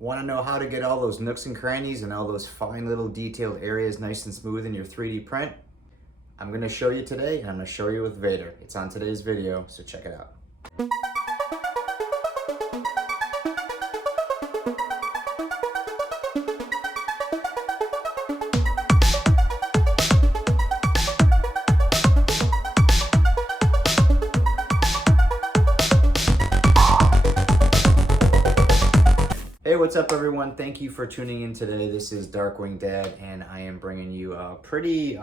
Want to know how to get all those nooks and crannies and all those fine little detailed areas nice and smooth in your 3D print? I'm going to show you today, and I'm going to show you with Vader. It's on today's video, so check it out. Hey, what's up everyone? Thank you for tuning in today. This is Darkwing Dad, and I am bringing you a pretty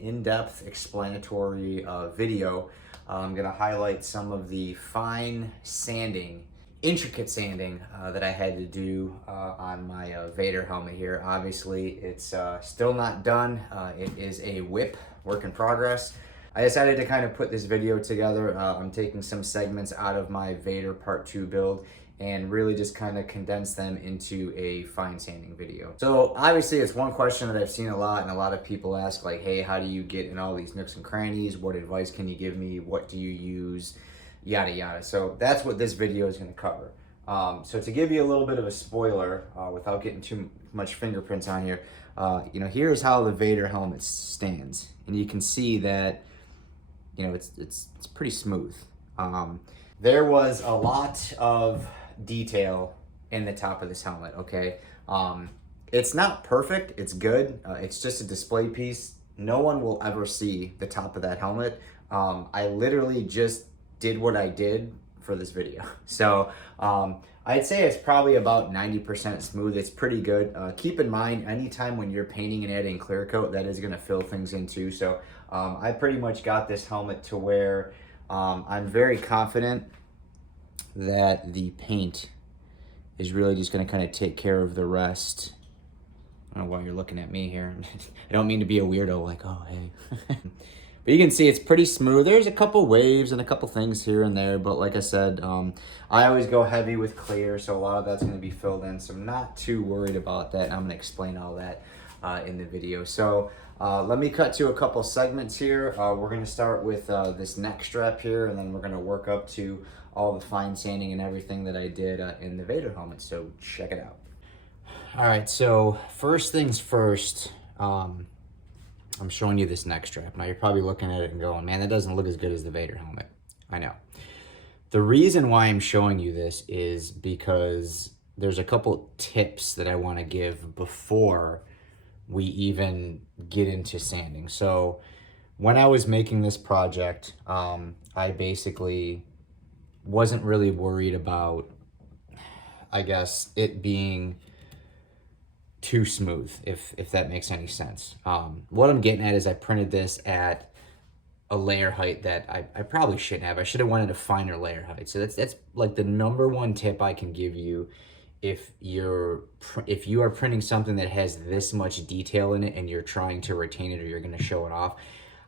in-depth explanatory video. I'm gonna highlight some of the fine sanding, intricate sanding that I had to do on my Vader helmet here. Obviously, it's still not done. It is a work in progress. I decided to kind of put this video together. I'm taking some segments out of my Vader Part 2 build and really just kind of condense them into a fine sanding video. So obviously it's one question that I've seen a lot, and a lot of people ask like, hey, how do you get in all these nooks and crannies? What advice can you give me? What do you use? Yada yada. So that's what this video is going to cover. So to give you a little bit of a spoiler, without getting too much fingerprints on here, here's how the Vader helmet stands, and you can see that it's pretty smooth. There was a lot of detail in the top of this helmet, okay? It's not perfect, it's good. It's just a display piece. No one will ever see the top of that helmet. I literally just did what I did for this video. So I'd say it's probably about 90% smooth. It's pretty good. Keep in mind, anytime when you're painting and adding clear coat, that is gonna fill things in too. So I pretty much got this helmet to where I'm very confident that the paint is really just going to kind of take care of the rest. I don't know why you're looking at me here. I don't mean to be a weirdo, like, oh, hey. But you can see it's pretty smooth. There's a couple waves and a couple things here and there, but like I said, I always go heavy with clear, so a lot of that's going to be filled in, so I'm not too worried about that. I'm going to explain all that in the video. So let me cut to a couple segments here. We're going to start with this neck strap here, and then we're going to work up to all the fine sanding and everything that I did in the Vader helmet, so check it out. All right, so first things first, I'm showing you this neck strap. Now you're probably looking at it and going, man, that doesn't look as good as the Vader helmet. I know. The reason why I'm showing you this is because there's a couple tips that I want to give before we even get into sanding. So when I was making this project, I basically wasn't really worried about, I guess, it being too smooth, if that makes any sense. What I'm getting at is I printed this at a layer height that I probably shouldn't have. I should have wanted a finer layer height. So that's like the number one tip I can give you if you are printing something that has this much detail in it and you're trying to retain it or you're going to show it off.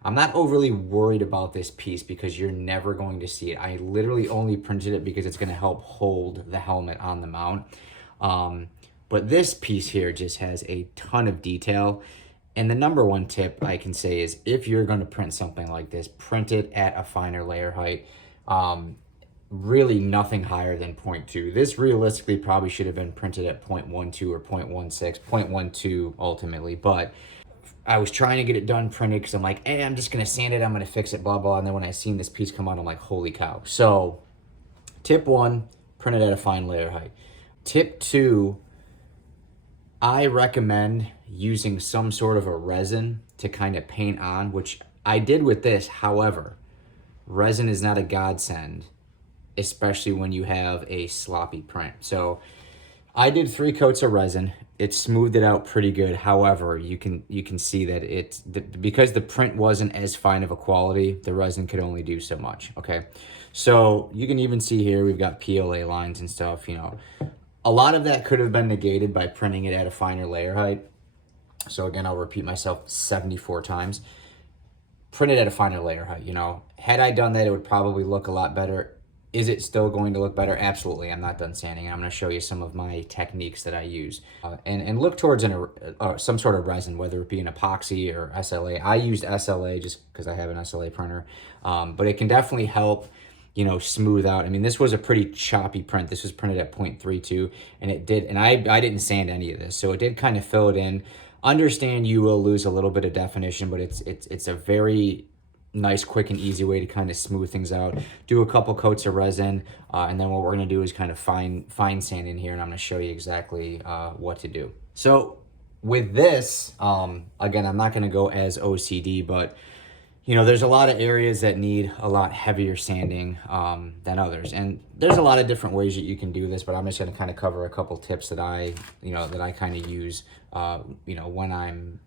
I'm not overly worried about this piece because you're never going to see it. I literally only printed it because it's going to help hold the helmet on the mount. But this piece here just has a ton of detail. And the number one tip I can say is if you're going to print something like this, print it at a finer layer height. Really nothing higher than 0.2. This realistically probably should have been printed at 0.12 or 0.16, 0.12 ultimately, but I was trying to get it done printed because I'm like, hey, I'm just gonna sand it, I'm gonna fix it, blah, blah. And then when I seen this piece come out, I'm like, holy cow. So tip one, print it at a fine layer height. Tip two, I recommend using some sort of a resin to kind of paint on, which I did with this. However, resin is not a godsend, especially when you have a sloppy print. So I did 3 coats of resin. It smoothed it out pretty good. However, you can see that because the print wasn't as fine of a quality, the resin could only do so much, okay? So you can even see here, we've got PLA lines and stuff, A lot of that could have been negated by printing it at a finer layer height. So again, I'll repeat myself 74 times. Print it at a finer layer height, Had I done that, it would probably look a lot better. Is it still going to look better? Absolutely. I'm not done sanding. I'm going to show you some of my techniques that I use. And look towards some sort of resin, whether it be an epoxy or SLA. I used SLA just because I have an SLA printer. But it can definitely help you know, smooth out. I mean, this was a pretty choppy print. This was printed at 0.32, and it did, and I didn't sand any of this, so it did kind of fill it in. Understand you will lose a little bit of definition, but it's a very nice, quick, and easy way to kind of smooth things out. Do a couple coats of resin, and then what we're gonna do is kind of fine sand in here, and I'm gonna show you exactly what to do. So with this, again, I'm not gonna go as OCD, but you know, there's a lot of areas that need a lot heavier sanding than others. And there's a lot of different ways that you can do this, but I'm just gonna kind of cover a couple tips that I kind of use, you know, when I'm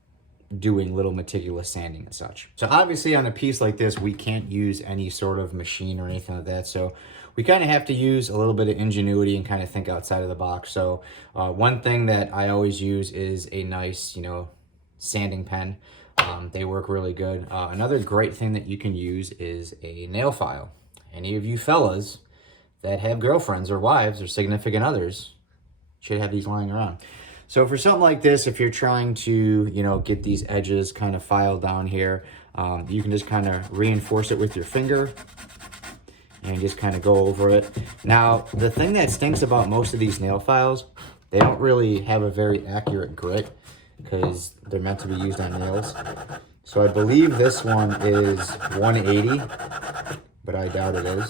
doing little meticulous sanding and such. So obviously on a piece like this, we can't use any sort of machine or anything like that. So we kind of have to use a little bit of ingenuity and kind of think outside of the box. So one thing that I always use is a nice, you know, sanding pen. They work really good. Another great thing that you can use is a nail file. Any of you fellas that have girlfriends or wives or significant others should have these lying around. So for something like this, if you're trying to, you know, get these edges kind of filed down here, you can just kind of reinforce it with your finger and just kind of go over it. Now, the thing that stinks about most of these nail files, they don't really have a very accurate grit because they're meant to be used on nails. So I believe this one is 180, but I doubt it is.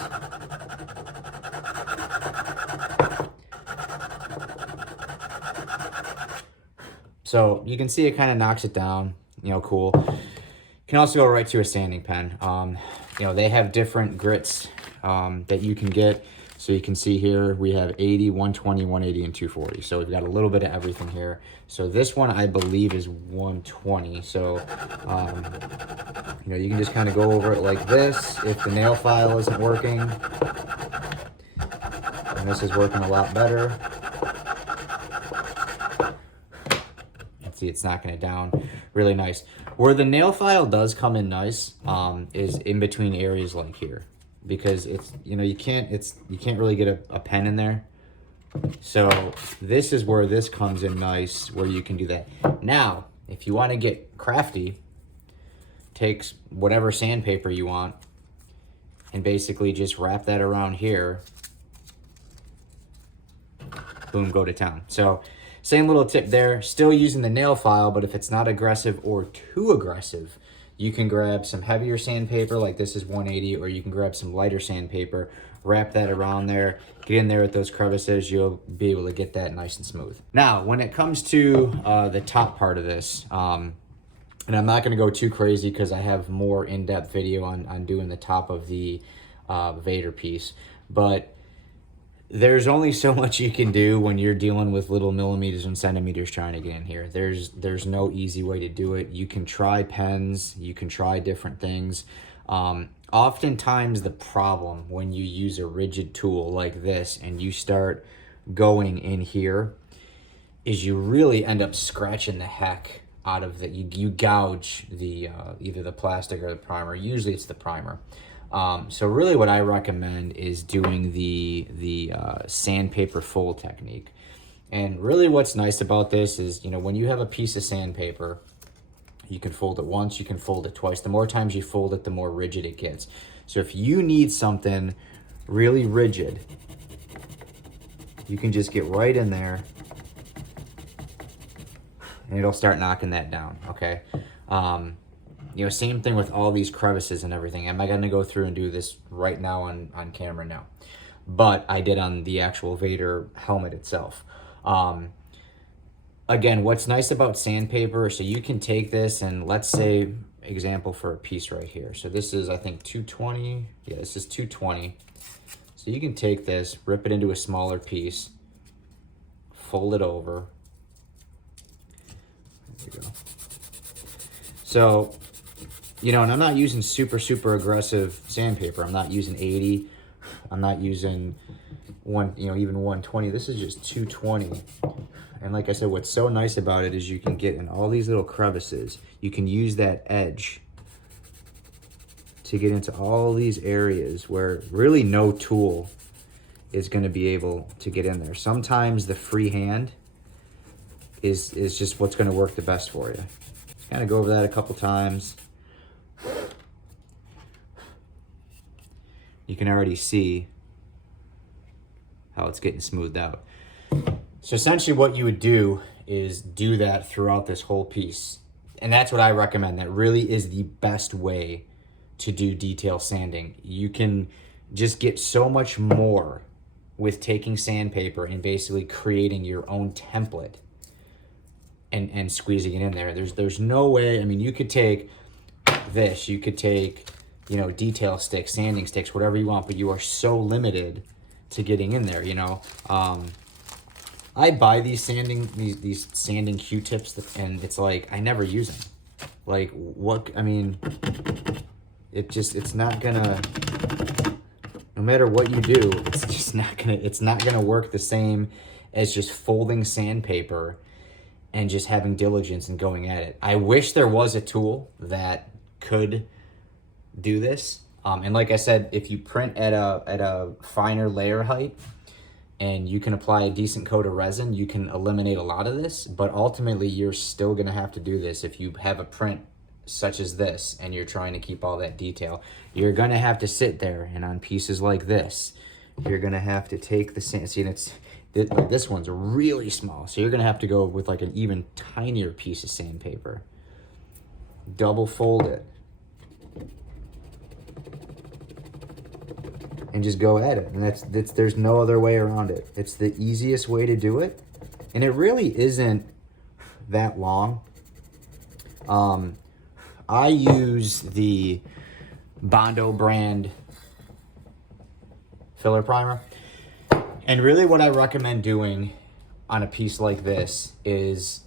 So you can see it kind of knocks it down, you know, cool. You can also go right to a sanding pen. You know, they have different grits that you can get. So you can see here, we have 80, 120, 180, and 240. So we've got a little bit of everything here. So this one, I believe, is 120. So, you know, you can just kind of go over it like this. If the nail file isn't working, and this is working a lot better. See, it's knocking it down really nice. Where the nail file does come in nice is in between areas like here, because it's, you know, you can't really get a pen in there. So this is where this comes in nice, where you can do that. Now, if you want to get crafty, take whatever sandpaper you want and basically just wrap that around here. Boom, go to town. So same little tip there, still using the nail file, but if it's not aggressive or too aggressive, you can grab some heavier sandpaper, like this is 180, or you can grab some lighter sandpaper, wrap that around there, get in there with those crevices, you'll be able to get that nice and smooth. Now, when it comes to the top part of this, and I'm not gonna go too crazy because I have more in-depth video on doing the top of the Vader piece, but there's only so much you can do when you're dealing with little millimeters and centimeters trying to get in here. There's no easy way to do it. You can try pens, you can try different things. Oftentimes the problem when you use a rigid tool like this and you start going in here is you really end up scratching the heck out of it. You gouge the either the plastic or the primer. Usually it's the primer. So really what I recommend is doing the sandpaper fold technique. And really what's nice about this is, you know, when you have a piece of sandpaper, you can fold it once, you can fold it twice. The more times you fold it, the more rigid it gets. So if you need something really rigid, you can just get right in there and it'll start knocking that down, okay? You know, same thing with all these crevices and everything. Am I going to go through and do this right now on camera? No. But I did on the actual Vader helmet itself. Again, what's nice about sandpaper, so you can take this and let's say, example for a piece right here. So this is, I think, 220. Yeah, this is 220. So you can take this, rip it into a smaller piece, fold it over. There we go. So, you know, and I'm not using super aggressive sandpaper. I'm not using 80. I'm not using even 120. This is just 220. And like I said, what's so nice about it is you can get in all these little crevices. You can use that edge to get into all these areas where really no tool is going to be able to get in there. Sometimes the free hand is just what's going to work the best for you. Just kind of go over that a couple times. you can already see how it's getting smoothed out. So essentially what you would do is do that throughout this whole piece. And that's what I recommend. That really is the best way to do detail sanding. You can just get so much more with taking sandpaper and basically creating your own template and squeezing it in there. There's no way. I mean, you could take this, you could take, you know, detail sticks, sanding sticks, whatever you want, but you are so limited to getting in there, you know. I buy these sanding Q-tips, and it's like I never use them. Like, what? I mean, it's not gonna. No matter what you do, it's not gonna work the same as just folding sandpaper and just having diligence and going at it. I wish there was a tool that could do this. And like I said, if you print at a finer layer height and you can apply a decent coat of resin, you can eliminate a lot of this, but ultimately you're still gonna have to do this. If you have a print such as this and you're trying to keep all that detail, you're gonna have to sit there, and on pieces like this, you're gonna have to take the sand, see, and like this one's really small, so you're gonna have to go with like an even tinier piece of sandpaper, double fold it, and just go at it. And that's there's no other way around it. It's the easiest way to do it, and it really isn't that long. I use the Bondo brand filler primer, and really what I recommend doing on a piece like this is,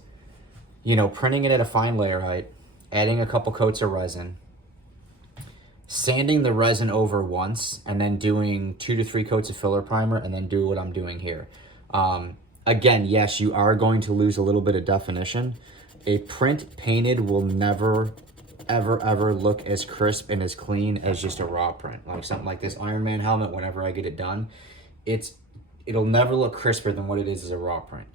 you know, printing it at a fine layer height, adding a couple coats of resin, sanding the resin over once, and then doing 2 to 3 coats of filler primer, and then do what I'm doing here. Again, yes, you are going to lose a little bit of definition. A print painted will never, ever look as crisp and as clean as just a raw print. Like something like this Iron Man helmet, whenever I get it done, it'll never look crisper than what it is as a raw print.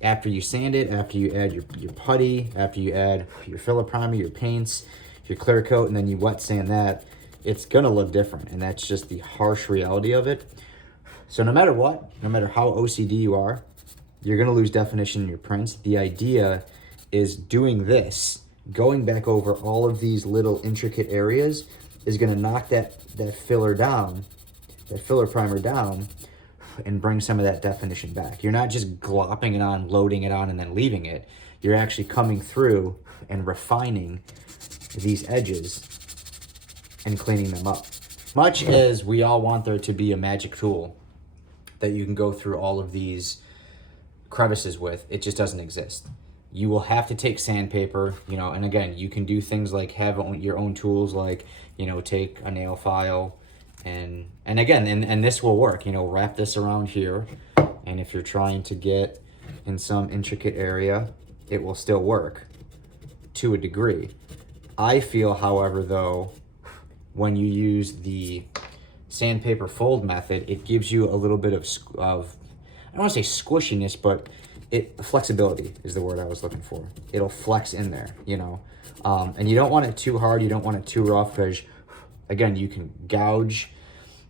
After you sand it, after you add your putty, after you add your filler primer, your paints, your clear coat, and then you wet sand that, it's gonna look different, and that's just the harsh reality of it. So no matter what, no matter how OCD you are, you're gonna lose definition in your prints. The idea is doing this, going back over all of these little intricate areas, is gonna knock that filler down, that filler primer down, and bring some of that definition back. You're not just glopping it on, loading it on, and then leaving it. You're actually coming through and refining these edges and cleaning them up. Much as we all want there to be a magic tool that you can go through all of these crevices with, it just doesn't exist. You will have to take sandpaper, you know, and again, you can do things like have your own tools, like, you know, take a nail file, and again, and this will work, you know, wrap this around here, and if you're trying to get in some intricate area, it will still work to a degree. I feel, however, though, when you use the sandpaper fold method, it gives you a little bit of I don't want to say squishiness, but flexibility is the word I was looking for. It'll flex in there, you know, and you don't want it too hard, you don't want it too rough, because again, you can gouge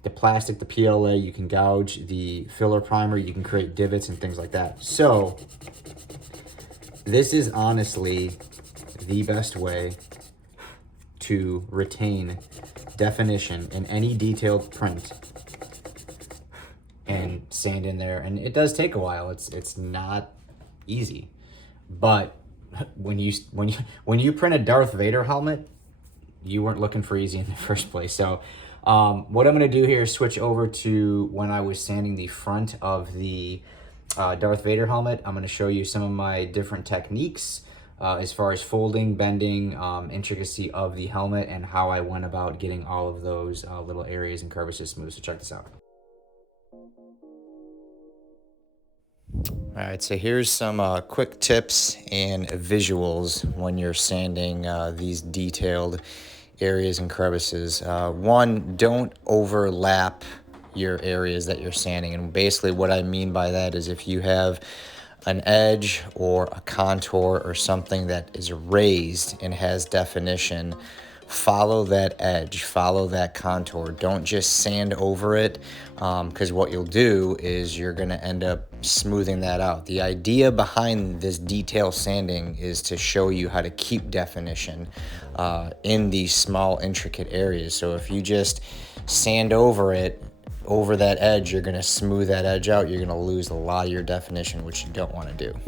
the plastic, the PLA, you can gouge the filler primer, you can create divots and things like that. So this is honestly the best way to retain definition in any detailed print and sand in there. And it does take a while. It's not easy, but when you print a Darth Vader helmet, you weren't looking for easy in the first place. So what I'm going to do here is switch over to when I was sanding the front of the Darth Vader helmet. I'm going to show you some of my different techniques as far as folding, bending, intricacy of the helmet, and how I went about getting all of those little areas and crevices smooth. So check this out. All right, so here's some quick tips and visuals when you're sanding these detailed areas and crevices. One, don't overlap your areas that you're sanding. And basically what I mean by that is if you have an edge or a contour or something that is raised and has definition, follow that edge, follow that contour. Don't just sand over it, because what you'll do is you're going to end up smoothing that out. The idea behind this detail sanding is to show you how to keep definition in these small intricate areas. So if you just sand over it, over that edge, you're going to smooth that edge out. You're going to lose a lot of your definition, which you don't want to do.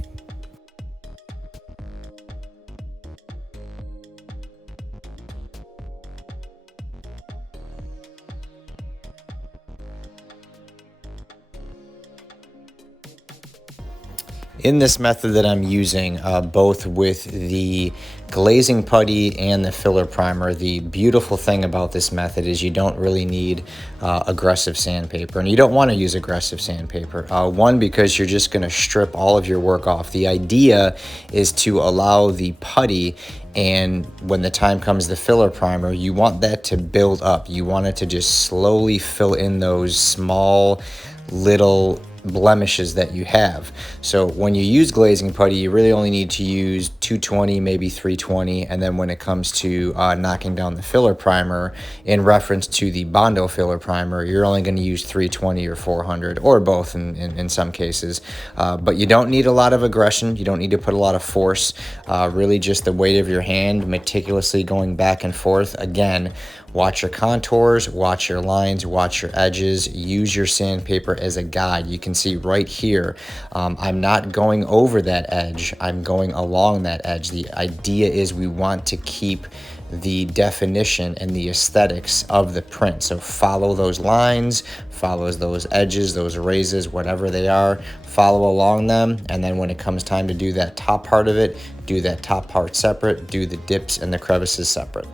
In this method that I'm using, both with the glazing putty and the filler primer, the beautiful thing about this method is you don't really need aggressive sandpaper, and you don't want to use aggressive sandpaper. One, because you're just going to strip all of your work off. The idea is to allow the putty, and when the time comes, the filler primer, you want that to build up. You want it to just slowly fill in those small little blemishes that you have. So when you use glazing putty, you really only need to use 220, maybe 320, and then when it comes to knocking down the filler primer, in reference to the Bondo filler primer, you're only going to use 320 or 400, or both in some cases. But you don't need a lot of aggression. You don't need to put a lot of force. Really just the weight of your hand, meticulously going back and forth. Again, watch your contours, watch your lines, watch your edges, use your sandpaper as a guide. You can see right here, I'm not going over that edge, I'm going along that edge. The idea is we want to keep the definition and the aesthetics of the print. So follow those lines, follow those edges, those raises, whatever they are, follow along them. And then when it comes time to do that top part of it, do that top part separate, do the dips and the crevices separate.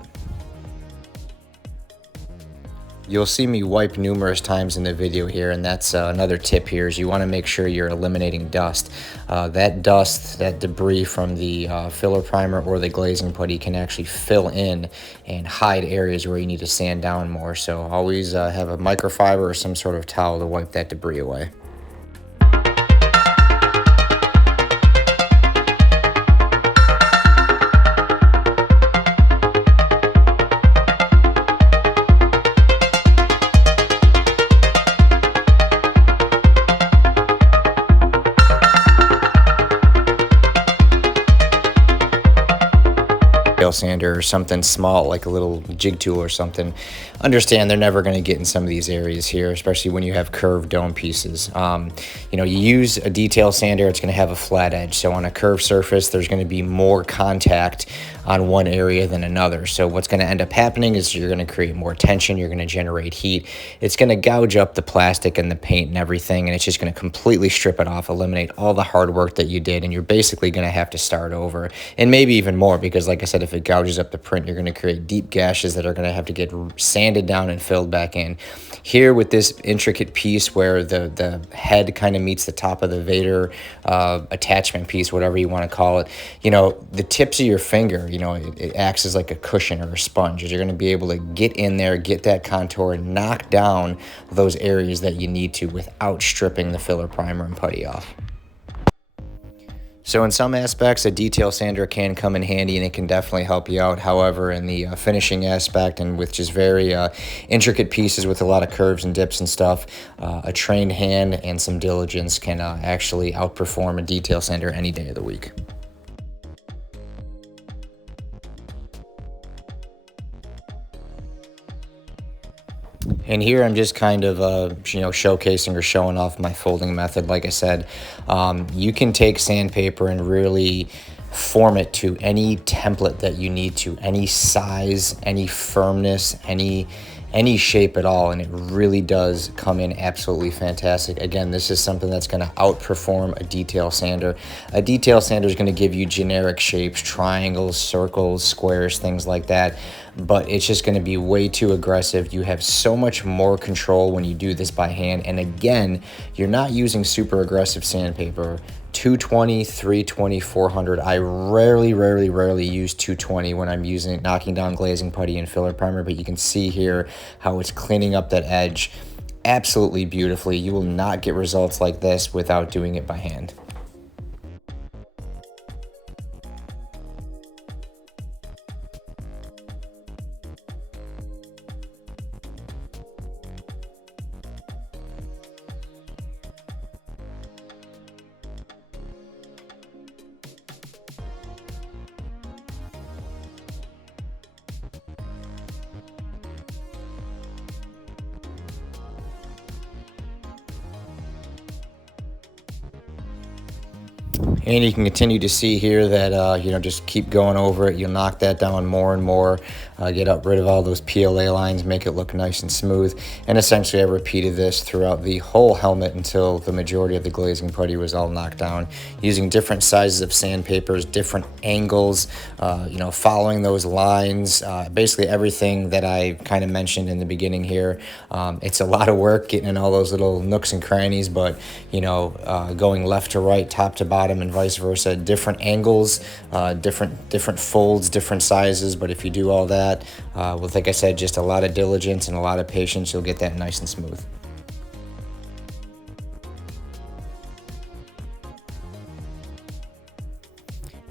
You'll see me wipe numerous times in the video here, and that's another tip here, is you want to make sure you're eliminating dust. That dust, that debris from the filler primer or the glazing putty can actually fill in and hide areas where you need to sand down more. So always have a microfiber or some sort of towel to wipe that debris away. Sander or something small like a little jig tool or something. Understand they're never going to get in some of these areas here, especially when you have curved dome pieces. You know, you use a detail sander, it's going to have a flat edge. So on a curved surface, there's going to be more contact on one area than another. So what's going to end up happening is you're going to create more tension, you're going to generate heat. It's going to gouge up the plastic and the paint and everything, and it's just going to completely strip it off, eliminate all the hard work that you did, and you're basically going to have to start over, and maybe even more, because like I said, if it gouges up the print, you're going to create deep gashes that are going to have to get sanded down and filled back in. Here with this intricate piece where the head kind of meets the top of the Vader attachment piece, whatever you want to call it, you know, the tips of your finger, you know, it acts as like a cushion or a sponge. You're going to be able to get in there, get that contour, and knock down those areas that you need to without stripping the filler primer and putty off. So in some aspects, a detail sander can come in handy, and it can definitely help you out. However, in the finishing aspect and with just very intricate pieces with a lot of curves and dips and stuff, a trained hand and some diligence can actually outperform a detail sander any day of the week. And here I'm just kind of, showcasing or showing off my folding method. Like I said, you can take sandpaper and really form it to any template that you need to, any size, any firmness, any shape at all, and it really does come in absolutely fantastic. Again, this is something that's going to outperform a detail sander. A detail sander is going to give you generic shapes, triangles, circles, squares, things like that, but it's just going to be way too aggressive. You have so much more control when you do this by hand, and again, you're not using super aggressive sandpaper. 220, 320, 400. I rarely use 220 when I'm knocking down glazing putty and filler primer, but you can see here how it's cleaning up that edge absolutely beautifully. You will not get results like this without doing it by hand. And you can continue to see here that, just keep going over it. You'll knock that down more and more, get rid of all those PLA lines, make it look nice and smooth. And essentially I repeated this throughout the whole helmet until the majority of the glazing putty was all knocked down, using different sizes of sandpapers, different angles, following those lines, basically everything that I kind of mentioned in the beginning here. It's a lot of work getting in all those little nooks and crannies, but, going left to right, top to bottom, and vice versa, different angles, different folds, different sizes. But if you do all that, like I said, just a lot of diligence and a lot of patience, you'll get that nice and smooth.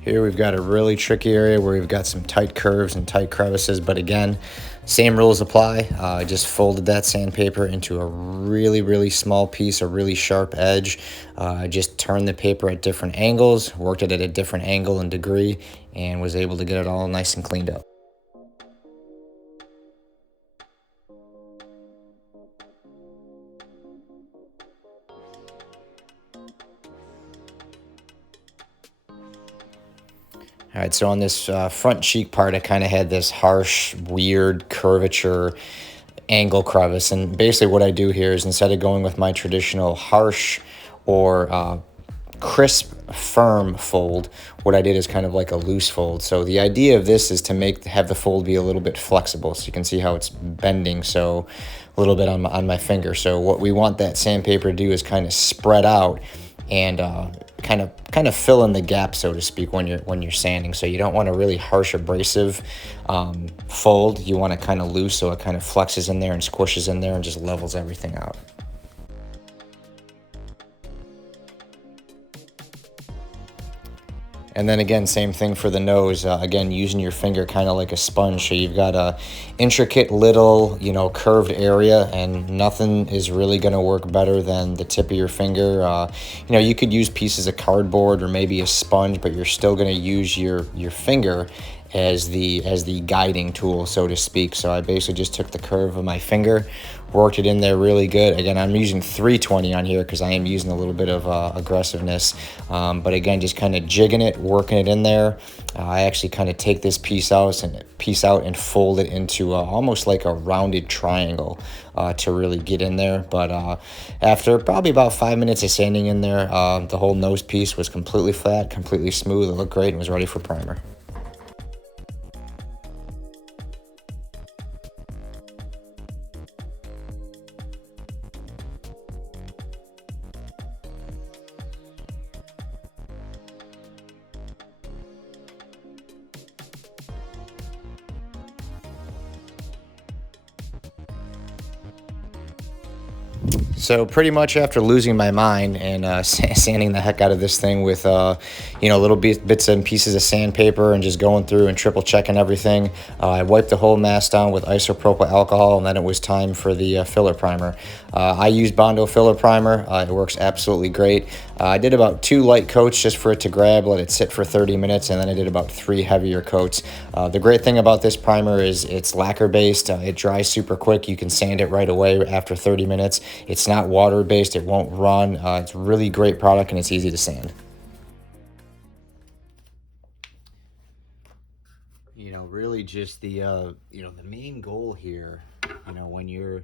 Here we've got a really tricky area where we've got some tight curves and tight crevices, but again, same rules apply. I just folded that sandpaper into a really, really small piece, a really sharp edge. I just turned the paper at different angles, worked it at a different angle and degree, and was able to get it all nice and cleaned up. All right, so on this front cheek part, I kind of had this harsh, weird curvature angle crevice. And basically what I do here is, instead of going with my traditional harsh or crisp, firm fold, what I did is kind of like a loose fold. So the idea of this is to have the fold be a little bit flexible. So you can see how it's bending so a little bit on my finger. So what we want that sandpaper to do is kind of spread out and kind of fill in the gap, so to speak, when you're sanding. So you don't want a really harsh abrasive fold. You want it kind of loose, so it kind of flexes in there and squishes in there and just levels everything out. And then again, same thing for the nose. Again, using your finger kind of like a sponge. So you've got a intricate little, curved area, and nothing is really going to work better than the tip of your finger. You could use pieces of cardboard or maybe a sponge, but you're still going to use your finger as the guiding tool, so to speak. So I basically just took the curve of my finger, worked it in there really good. Again, I'm using 320 on here because I am using a little bit of aggressiveness. But again, just kind of jigging it, working it in there. I actually kind of take this piece out and fold it into almost like a rounded triangle to really get in there. But after probably about 5 minutes of sanding in there, the whole nose piece was completely flat, completely smooth. It looked great and was ready for primer. So pretty much after losing my mind and sanding the heck out of this thing with, little bits and pieces of sandpaper and just going through and triple checking everything, I wiped the whole mass down with isopropyl alcohol, and then it was time for the filler primer. I used Bondo filler primer. It works absolutely great. I did about 2 light coats just for it to grab, let it sit for 30 minutes, and then I did about 3 heavier coats. The great thing about this primer is it's lacquer based. It dries super quick. You can sand it right away after 30 minutes. It's not water based. It won't run. It's a really great product, and it's easy to sand. Really just the main goal here, when you're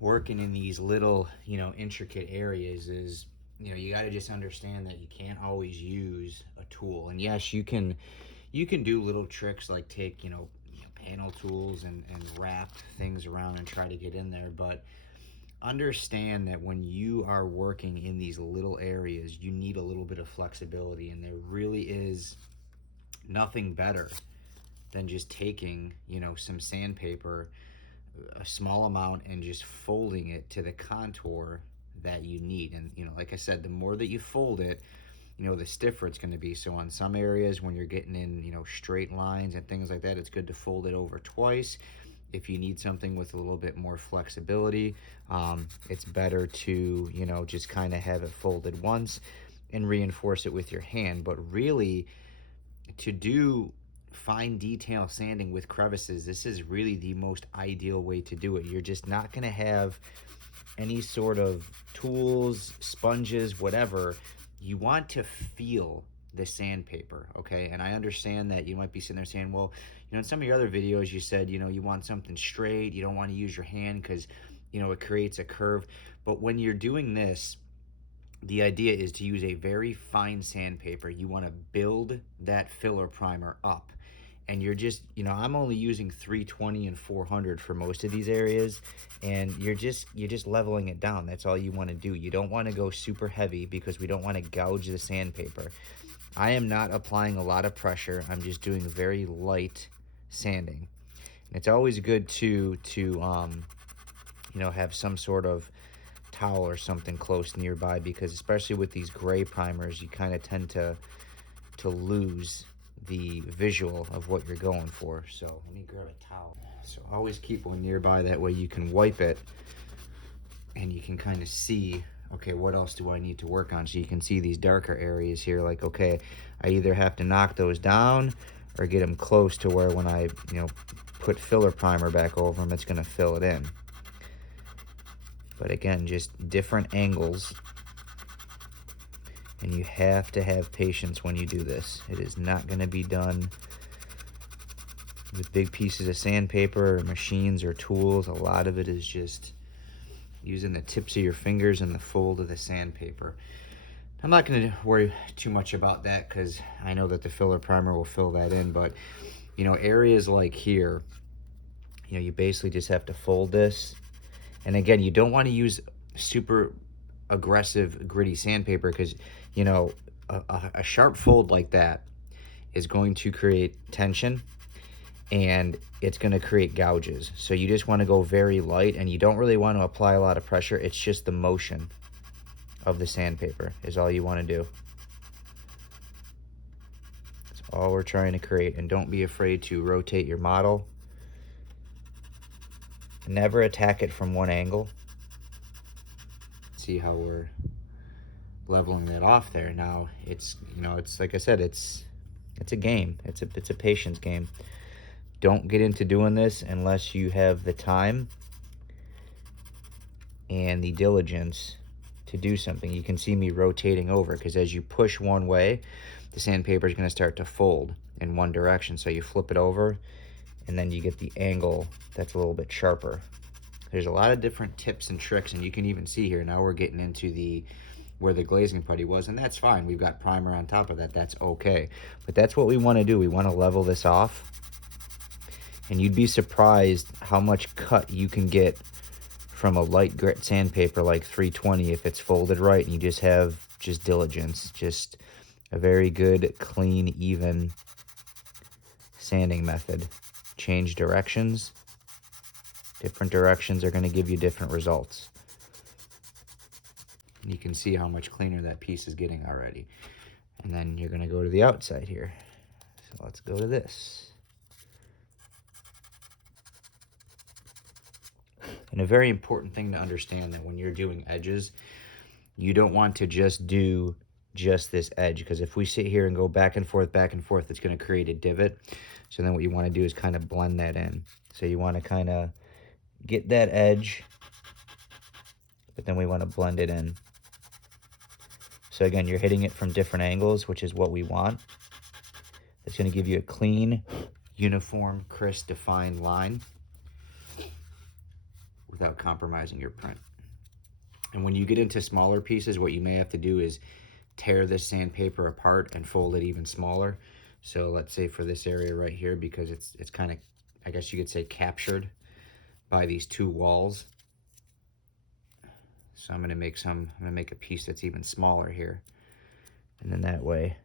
working in these little, intricate areas is, you got to just understand that you can't always use a tool. And yes, you can do little tricks like take, panel tools and wrap things around and try to get in there. But understand that when you are working in these little areas, you need a little bit of flexibility, and there really is nothing better than just taking, some sandpaper, a small amount, and just folding it to the contour that you need. And, like I said, the more that you fold it, the stiffer it's going to be. So on some areas when you're getting in, straight lines and things like that, it's good to fold it over twice. If you need something with a little bit more flexibility, it's better to, just kind of have it folded once and reinforce it with your hand. But really, to do fine detail sanding with crevices, this is really the most ideal way to do it. You're just not going to have any sort of tools, sponges, whatever. you want to feel the sandpaper, okay? And I understand that you might be sitting there saying, well, in some of your other videos, you said, you want something straight. You don't want to use your hand because, it creates a curve. But when you're doing this, the idea is to use a very fine sandpaper. You want to build that filler primer up. And you're just, I'm only using 320 and 400 for most of these areas, and you're just leveling it down. That's all you want to do. You don't want to go super heavy because we don't want to gouge the sandpaper. I am not applying a lot of pressure. I'm just doing very light sanding. And it's always good to have some sort of towel or something close nearby, because especially with these gray primers, you kind of tend to lose the visual of what you're going for. So let me grab a towel. So always keep one nearby, that way you can wipe it and you can kind of see, okay, what else do I need to work on? So you can see these darker areas here, like, okay, I either have to knock those down or get them close to where when I put filler primer back over them, it's going to fill it in. But again, just different angles. And you have to have patience when you do this. It is not going to be done with big pieces of sandpaper or machines or tools. A lot of it is just using the tips of your fingers and the fold of the sandpaper. I'm not going to worry too much about that because I know that the filler primer will fill that in. But, areas like here, you basically just have to fold this. And again, you don't want to use super aggressive gritty sandpaper because a sharp fold like that is going to create tension and it's going to create gouges. So you just want to go very light, and you don't really want to apply a lot of pressure. It's just the motion of the sandpaper is all you want to do. That's all we're trying to create. And don't be afraid to rotate your model. Never attack it from one angle. See how we're leveling that off there. Now it's it's like I said, it's a game. It's a patience game. Don't get into doing this unless you have the time and the diligence to do something. You can see me rotating over because as you push one way, the sandpaper is going to start to fold in one direction. So you flip it over and then you get the angle that's a little bit sharper. There's a lot of different tips and tricks, and you can even see here now we're getting into where the glazing putty was, and that's fine. We've got primer on top of that. That's okay. But that's what we want to do. We want to level this off. And you'd be surprised how much cut you can get from a light grit sandpaper like 320 if it's folded right and you just have diligence. Just a very good, clean, even sanding method. Change directions. Different directions are going to give you different results. And you can see how much cleaner that piece is getting already. And then you're going to go to the outside here. So let's go to this. And a very important thing to understand that when you're doing edges, you don't want to just do just this edge, because if we sit here and go back and forth, it's going to create a divot. So then what you want to do is kind of blend that in. So you want to kind of get that edge, but then we want to blend it in. So again, you're hitting it from different angles, which is what we want. It's going to give you a clean, uniform, crisp, defined line without compromising your print. And when you get into smaller pieces, what you may have to do is tear this sandpaper apart and fold it even smaller. So let's say for this area right here, because it's kind of, I guess you could say, captured by these two walls. So I'm going to make a piece that's even smaller here. And then that way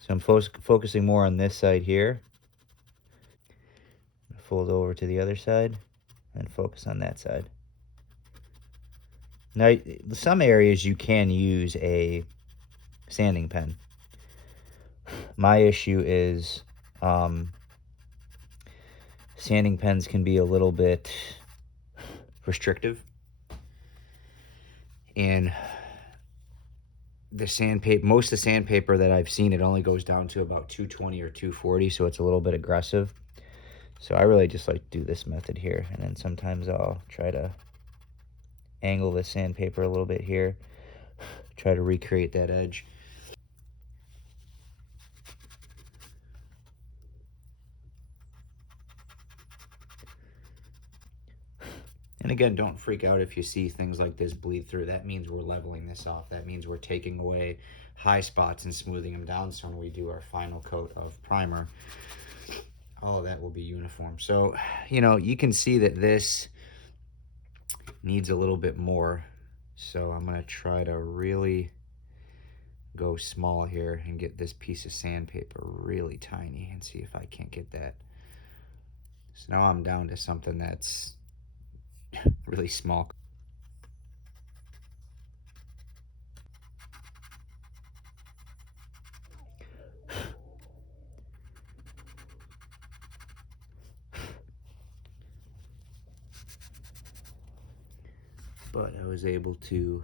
so I'm focusing more on this side here. Fold over to the other side and focus on that side. Now, some areas you can use a sanding pen. My issue is sanding pens can be a little bit restrictive. And the sandpaper, most of the sandpaper that I've seen, it only goes down to about 220 or 240, so it's a little bit aggressive. So I really just like to do this method here, and then sometimes I'll try to angle the sandpaper a little bit here, try to recreate that edge. And again, don't freak out if you see things like this bleed through. That means we're leveling this off. That means we're taking away high spots and smoothing them down, so when we do our final coat of primer, all of that will be uniform. So, you know, you can see that this needs a little bit more. So I'm gonna try to really go small here and get this piece of sandpaper really tiny and see if I can't get that. So now I'm down to something that's really small. But I was able to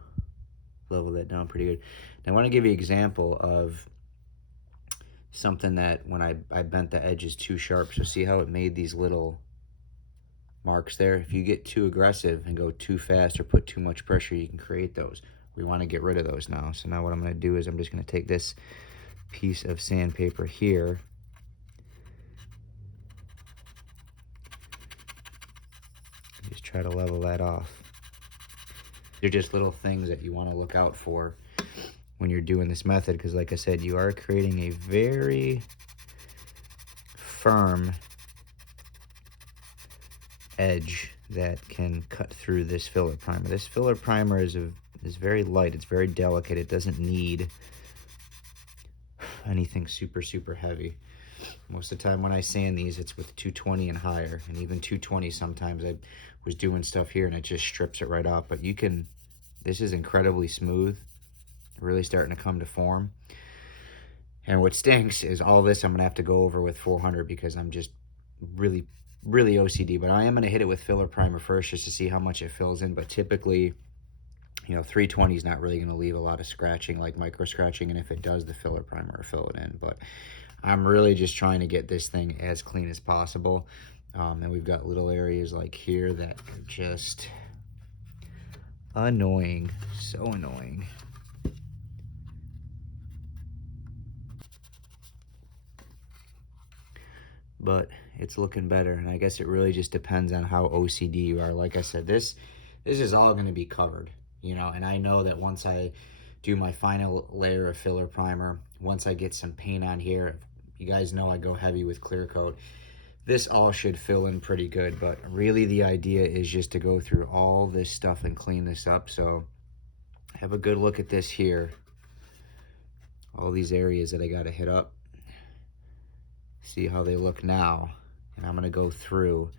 level that down pretty good. Now I want to give you an example of something that when I bent the edges too sharp. So see how it made these little marks there? If you get too aggressive and go too fast or put too much pressure, you can create those. We want to get rid of those now. So now what I'm going to do is I'm just going to take this piece of sandpaper here, and just try to level that off. They're just little things that you want to look out for when you're doing this method, because like I said, you are creating a very firm edge that can cut through this filler primer. This filler primer is very light, it's very delicate, it doesn't need anything super heavy. Most of the time when I sand these, it's with 220 and higher, and even 220 sometimes I was doing stuff here and it just strips it right off. But you can, this is incredibly smooth, really starting to come to form. And what stinks is all this I'm gonna have to go over with 400 because I'm just really OCD. But I am gonna hit it with filler primer first just to see how much it fills in. But typically, you know, 320 is not really gonna leave a lot of scratching, like micro scratching, and if it does, the filler primer will fill it in. But I'm really just trying to get this thing as clean as possible. And we've got little areas like here that are just annoying, so annoying. But it's looking better, and I guess it really just depends on how OCD you are. Like I said, this is all going to be covered, you know, and I know that once I do my final layer of filler primer, once I get some paint on here, you guys know I go heavy with clear coat, this all should fill in pretty good. But really the idea is just to go through all this stuff and clean this up. So have a good look at this here, all these areas that I got to hit up, see how they look now. And I'm going to go through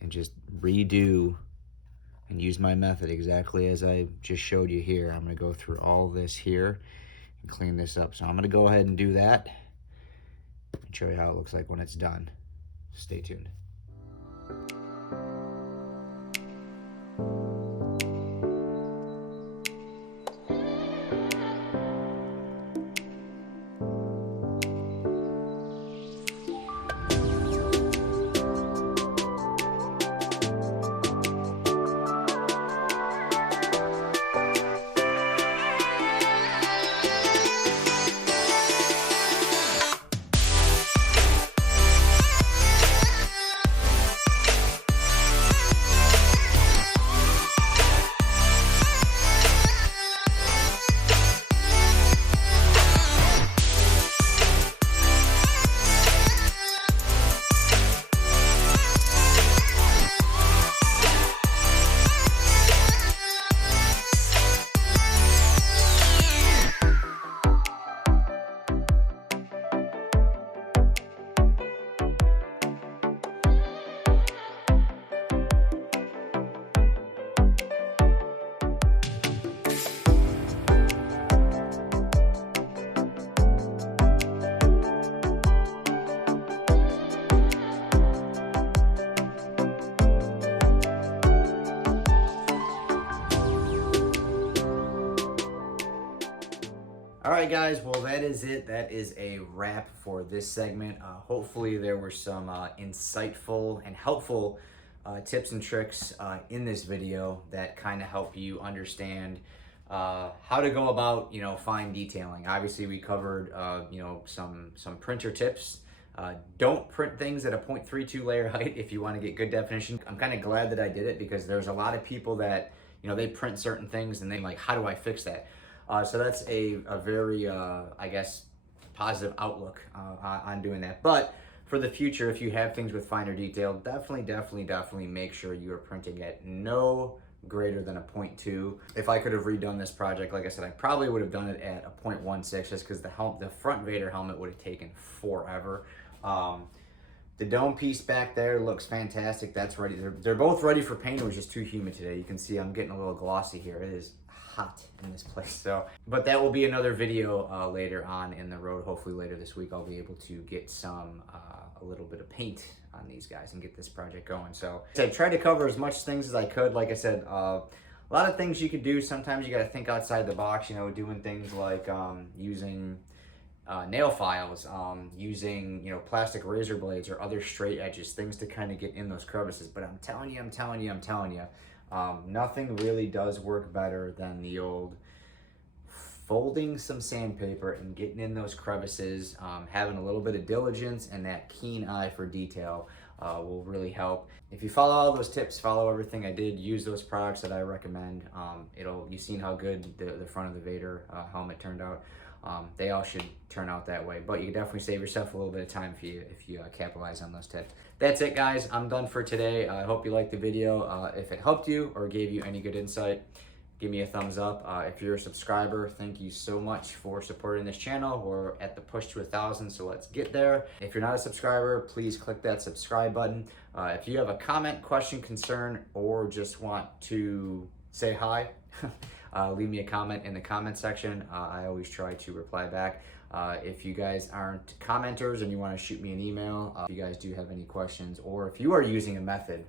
and just redo and use my method exactly as I just showed you here. I'm going to go through all this here and clean this up. So I'm going to go ahead and do that and show you how it looks like when it's done. Stay tuned. All right, guys, well, that is it. That is a wrap for this segment. Hopefully there were some insightful and helpful tips and tricks in this video that kind of help you understand how to go about, fine detailing. Obviously, we covered, some printer tips. Don't print things at a 0.32 layer height if you want to get good definition. I'm kind of glad that I did it because there's a lot of people that, they print certain things and they're like, how do I fix that? So that's a very, I guess, positive outlook on doing that. But for the future, if you have things with finer detail, definitely make sure you are printing at no greater than a 0.2. If I could have redone this project, like I said, I probably would have done it at a 0.16 just because the front Vader helmet would have taken forever. The dome piece back there looks fantastic. That's ready. They're both ready for paint. It was just too humid today. You can see I'm getting a little glossy here. It is hot in this place. So, but that will be another video later on in the road. Hopefully later this week I'll be able to get a little bit of paint on these guys and get this project going. So I tried to cover as much things as I could. Like I said, a lot of things you could do. Sometimes you got to think outside the box, doing things like using nail files, using plastic razor blades or other straight edges, things to kind of get in those crevices. But I'm telling you, nothing really does work better than the old folding some sandpaper and getting in those crevices. Having a little bit of diligence and that keen eye for detail will really help. If you follow all those tips, follow everything I did, use those products that I recommend, you've seen how good the front of the Vader helmet turned out. They all should turn out that way, but you can definitely save yourself a little bit of time if you capitalize on those tips. That's it, guys. I'm done for today. I hope you liked the video. If it helped you or gave you any good insight, give me a thumbs up. If you're a subscriber, thank you so much for supporting this channel. We're at the push to 1,000, so let's get there. If you're not a subscriber, please click that subscribe button. If you have a comment, question, concern, or just want to say hi, leave me a comment in the comment section. I always try to reply back. If you guys aren't commenters and you want to shoot me an email, if you guys do have any questions, or if you are using a method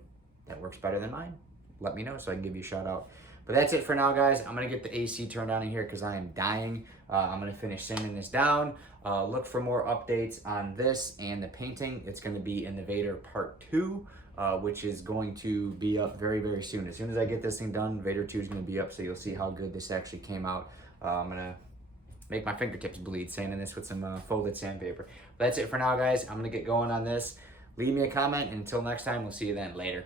that works better than mine, let me know so I can give you a shout out. But that's it for now, guys. I'm going to get the AC turned on in here because I am dying. I'm going to finish sanding this down. Look for more updates on this and the painting. It's going to be in the Vader Part 2. Which is going to be up very soon. As soon as I get this thing done, Vader 2 is going to be up, so you'll see how good this actually came out. I'm going to make my fingertips bleed sanding this with some folded sandpaper. But that's it for now, guys. I'm going to get going on this. Leave me a comment, and until next time, we'll see you then. Later.